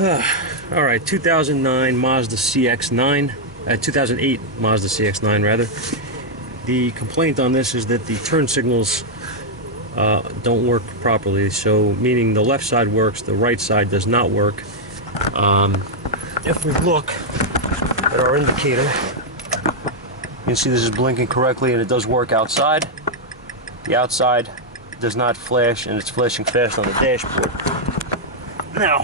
Alright, 2009 Mazda CX-9, 2008 Mazda CX-9 rather. The complaint on this is that the turn signals don't work properly, so meaning the left side works, the right side does not work. If we look at our indicator, you can see this is blinking correctly and it does work outside. The outside does not flash, and it's flashing fast on the dashboard. Now,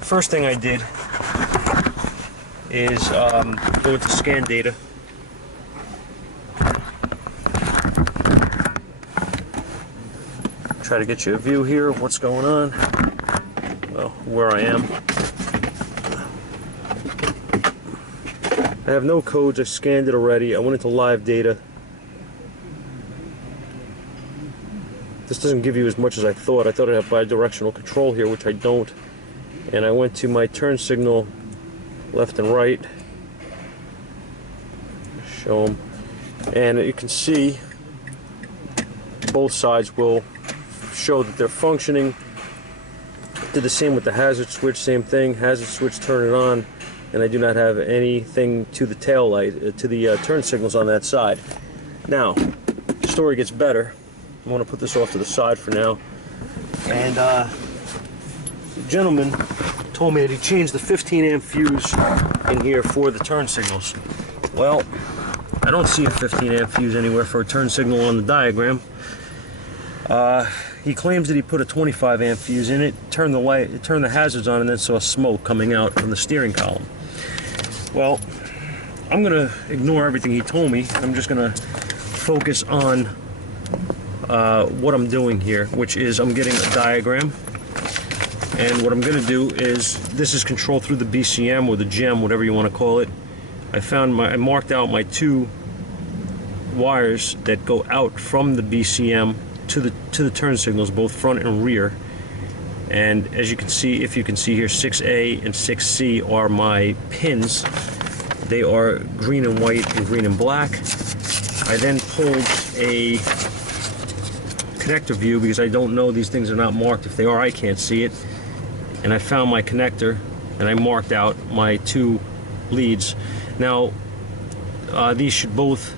first thing I did is go into scan data. Try to get you a view here of what's going on. Well, where I am. I have no codes, I scanned it already. I went into live data. This doesn't give you as much as I thought. I thought I'd have bi-directional control here, which I don't. And I went to my turn signal left and right. Show them. And you can see both sides will show that they're functioning. Did the same with the hazard switch, same thing. Hazard switch, turn it on. And I do not have anything to the tail light, to the turn signals on that side. Now, the story gets better. I want to put this off to the side for now. And the gentleman told me that he changed the 15 amp fuse in here for the turn signals. Well, I don't see a 15 amp fuse anywhere for a turn signal on the diagram. He claims that he put a 25 amp fuse in it, turned the hazards on, and then saw smoke coming out from the steering column. Well, I'm going to ignore everything he told me. I'm just going to focus on what I'm doing here, which is I'm getting a diagram, and what I'm going to do is, this is controlled through the BCM or the gem, whatever you want to call it. I marked out my two wires that go out from the BCM to the turn signals, both front and rear. And as you can see, if you can see here, 6A and 6C are my pins. They are green and white and green and black. I then pulled a connector view because I don't know, these things are not marked. If they are, I can't see it. And I found my connector and I marked out my two leads. Now these should both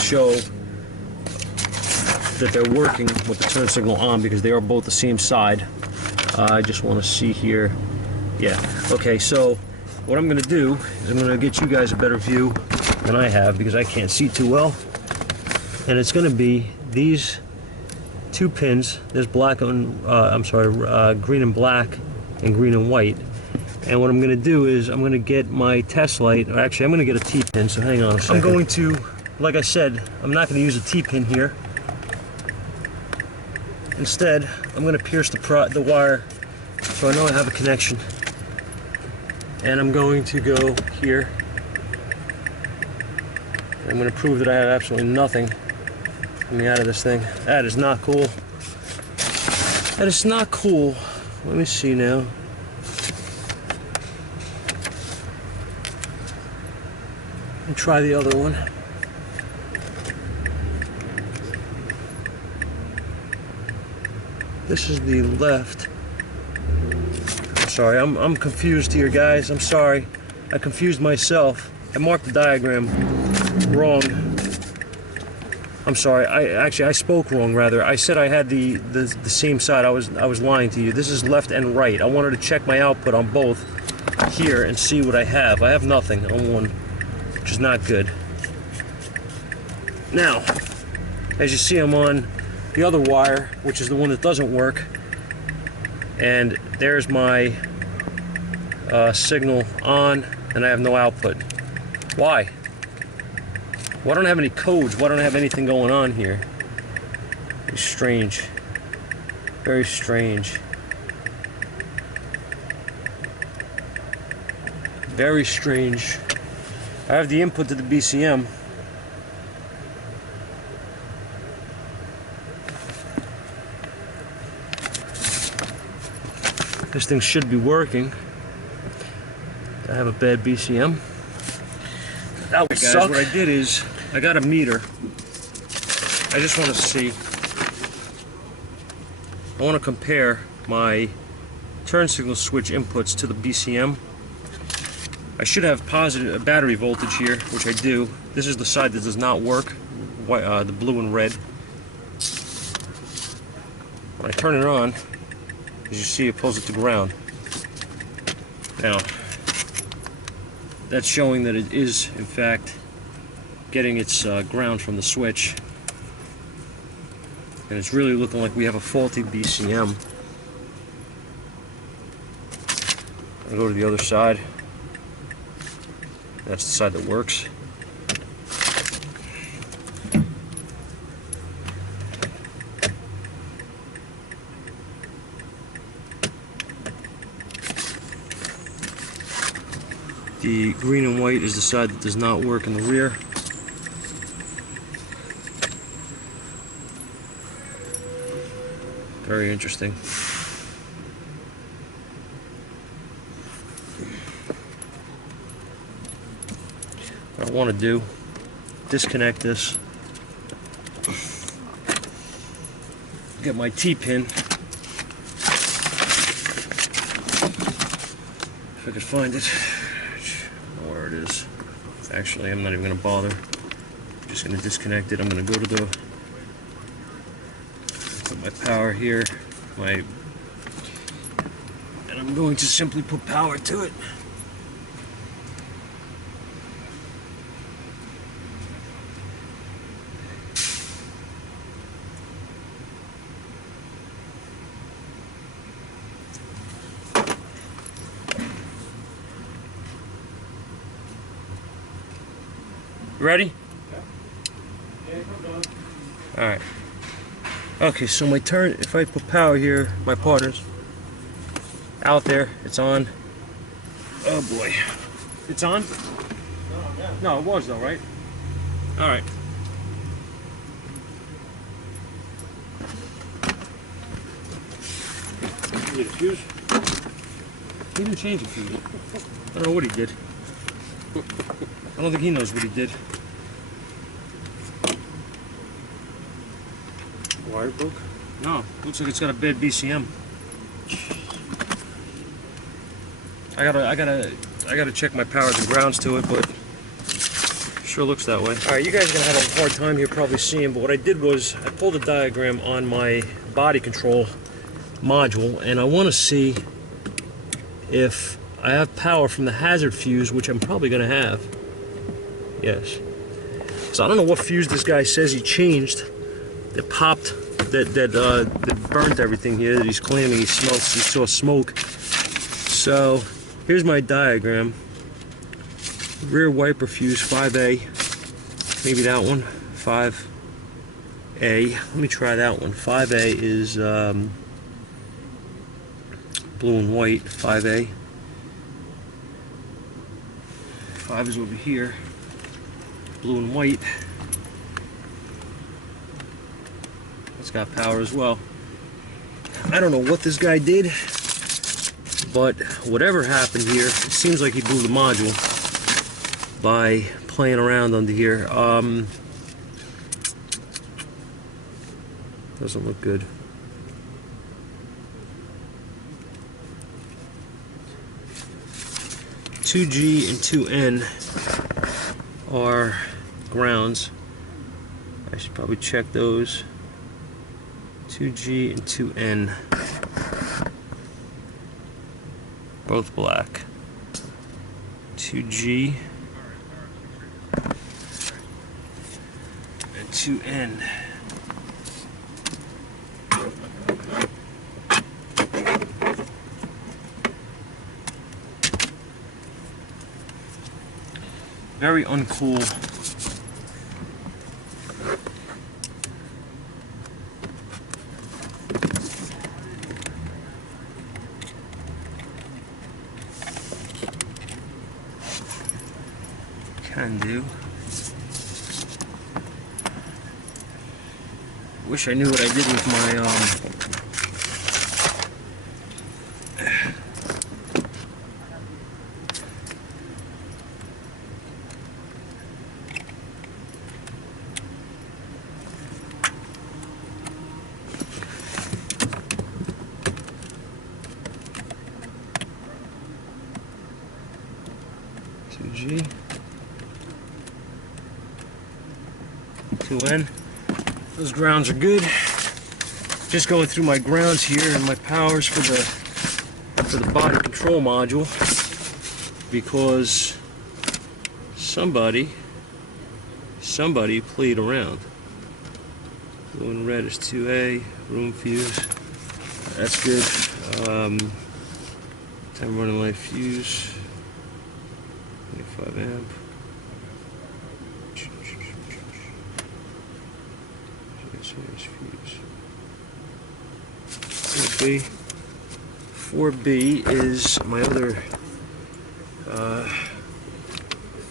show that they're working with the turn signal on because they are both the same side. I just want to see here. Yeah, okay, so what I'm going to do is I'm going to get you guys a better view than I have because I can't see too well. And it's going to be these two pins. There's black and green and black and green and white. And what I'm going to do is I'm going to get my test light, or actually I'm going to get a T-pin, so hang on a second. I'm going to, like I said, I'm not going to use a T-pin here. Instead, I'm going to pierce the wire so I know I have a connection. And I'm going to go here. I'm going to prove that I have absolutely nothing coming out of this thing. That is not cool. That is not cool. Let me see now. And try the other one. This is the left. I'm sorry, I'm confused here, guys. I'm sorry. I confused myself. I marked the diagram wrong. I'm sorry. I spoke wrong, rather. I said I had the same side. I was lying to you. This is left and right. I wanted to check my output on both here and see what I have. I have nothing on one, which is not good. Now, as you see, I'm on the other wire, which is the one that doesn't work, and there's my signal on, and I have no output. Why? Why don't I have any codes? Why don't I have anything going on here? It's strange. Very strange. Very strange. I have the input to the BCM. This thing should be working. I have a bad BCM. That would suck. What I did is I got a meter. I just want to see. I want to compare my turn signal switch inputs to the BCM. I should have positive battery voltage here, which I do. This is the side that does not work, the blue and red. When I turn it on, as you see, it pulls it to ground. Now, that's showing that it is, in fact, getting its ground from the switch. And it's really looking like we have a faulty BCM. I'll go to the other side. That's the side that works. The green and white is the side that does not work in the rear. Very interesting. What I want to do, disconnect this, get my T-pin, if I could find it. I don't know where it is. Actually, I'm not even going to bother. I'm just going to disconnect it. I'm going to go to the, put my power here, and I'm going to simply put power to it. Ready? Alright. Okay, so my turn, if I put power here, my partner's out there, it's on. Oh boy. It's on? No, it was though, right? Alright. You need a fuse? He didn't change the fuse. I don't know what he did. I don't think he knows what he did. Wire broke? No, looks like it's got a bad BCM. I gotta check my powers and grounds to it, but sure looks that way. All right, you guys are gonna have a hard time here probably seeing, but what I did was I pulled a diagram on my body control module, and I want to see if I have power from the hazard fuse, which I'm probably gonna have. Yes. So I don't know what fuse this guy says he changed. That popped, that burnt everything here. That he's claiming he saw smoke. So here's my diagram. Rear wiper fuse 5A. Maybe that one. 5A. Let me try that one. 5A is blue and white. 5A. 5 is over here. Blue and white. It's got power as well. I don't know what this guy did, but whatever happened here, it seems like he blew the module by playing around under here. Doesn't look good. (2G and 2N are grounds. I should probably check those. 2G and 2N, both black. 2G and 2N. Very uncool. Can do. Wish I knew what I did with my G. 2N. Those grounds are good. Just going through my grounds here and my powers for the body control module, because somebody played around. Blue and red is 2A, room fuse. That's good. Time running light fuse. 25 amp. Fuse. 4B is my other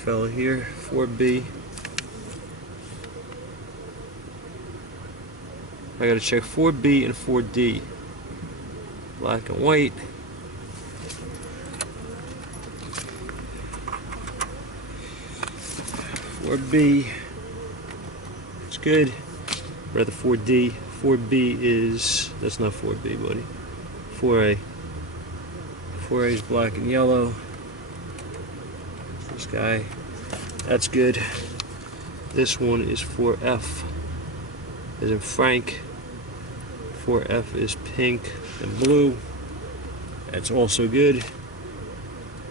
fella here. 4B. I gotta check 4B and 4D. Black and white. B, it's good. Rather 4D. 4B is, that's not 4B, buddy. 4A. 4A is black and yellow. This guy, that's good. This one is 4F, as in Frank. 4F is pink and blue. That's also good.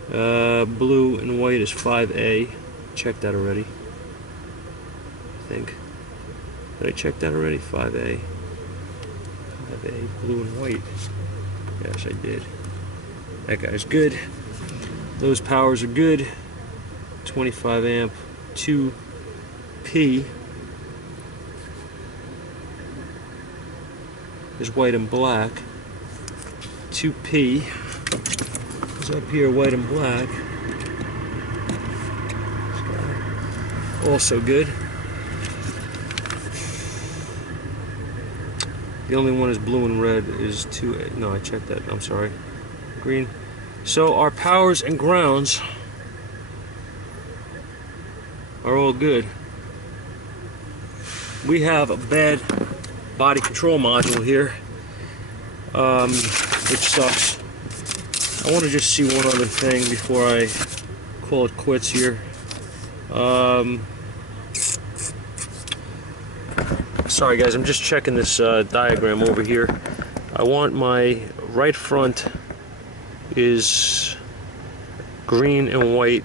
Blue and white is 5A. Checked that already. I think. Did I check that already? 5A. 5A, blue and white. Yes, I did. That guy's good. Those powers are good. 25 amp, 2P is white and black. 2P is up here, white and black. Also good. The only one is blue and red is 2A. No, I checked that. I'm sorry. Green. So our powers and grounds are all good. We have a bad body control module here, which sucks. I want to just see one other thing before I call it quits here. Sorry guys, I'm just checking this diagram over here. I want my right front is green and white,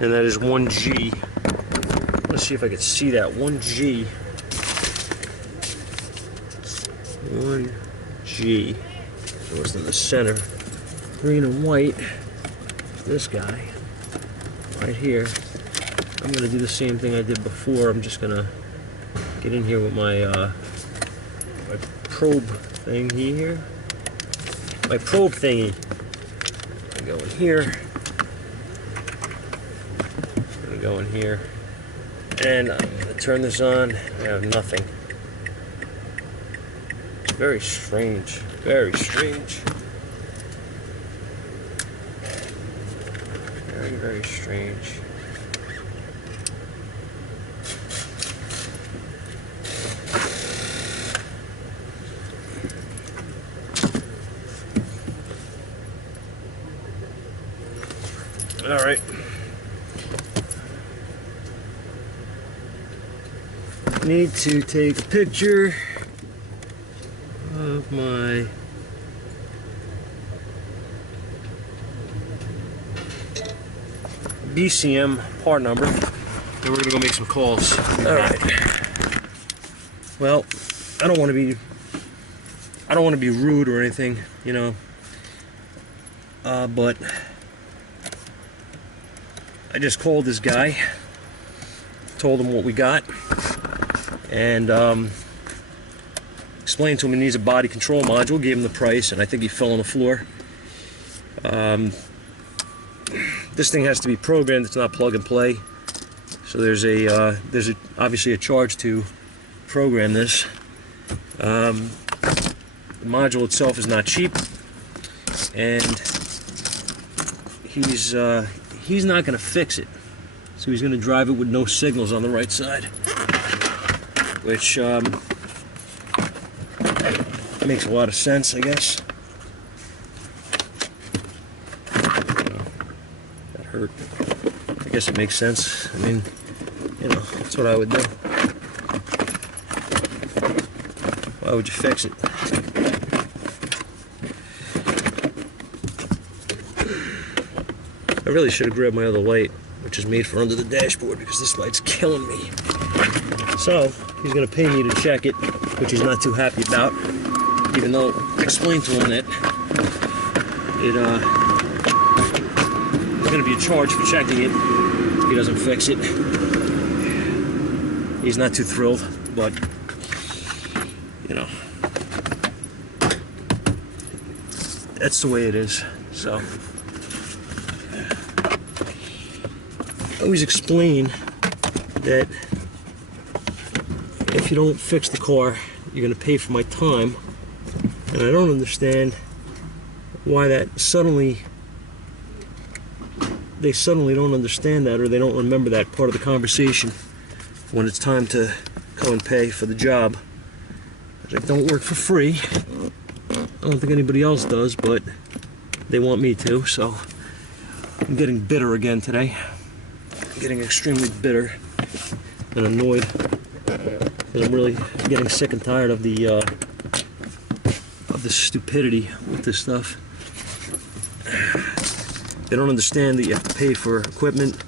and that is 1G. Let's see if I can see that. 1G. 1G. So it's in the center. Green and white. This guy. Right here. I'm going to do the same thing I did before. I'm just going to get in here with my, my probe thingy here. My probe thingy. I go in here. I go in here. And I'm going to turn this on. I have nothing. It's very strange. Very strange. Very, very strange. All right. Need to take a picture of my BCM part number, and we're gonna go make some calls. All right. Well, I don't want to be rude or anything, you know. But I just called this guy, told him what we got, and explained to him he needs a body control module, gave him the price, and I think he fell on the floor. This thing has to be programmed, it's not plug and play. So there's obviously a charge to program this. The module itself is not cheap, and he's not going to fix it. So he's going to drive it with no signals on the right side, which makes a lot of sense, I guess. That hurt. guess it makes sense. I mean, you know, that's what I would do. Why would you fix it? I really should have grabbed my other light, which is made for under the dashboard, because this light's killing me. So, he's going to pay me to check it, which he's not too happy about, even though I explained to him that there's going to be a charge for checking it if he doesn't fix it. He's not too thrilled, but, you know, that's the way it is. So I always explain that if you don't fix the car, you're going to pay for my time, and I don't understand why that they suddenly don't understand that, or they don't remember that part of the conversation when it's time to go and pay for the job. I don't work for free. I don't think anybody else does, but they want me to, so I'm getting bitter again today. I'm getting extremely bitter and annoyed, because I'm really getting sick and tired of the stupidity with this stuff. They don't understand that you have to pay for equipment,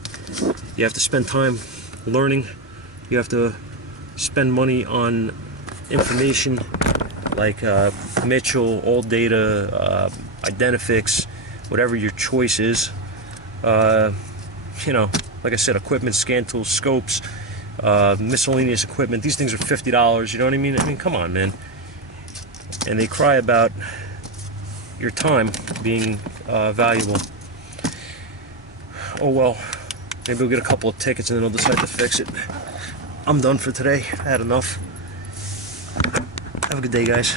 you have to spend time learning, you have to spend money on information like Mitchell, AllData, Identifix, whatever your choice is. You know, like I said, equipment, scan tools, scopes, miscellaneous equipment. These things are $50, you know what I mean? I mean, come on, man. And they cry about your time being valuable. Oh well, maybe we'll get a couple of tickets and then they'll decide to fix it. I'm done for today. I had enough. Have a good day, guys.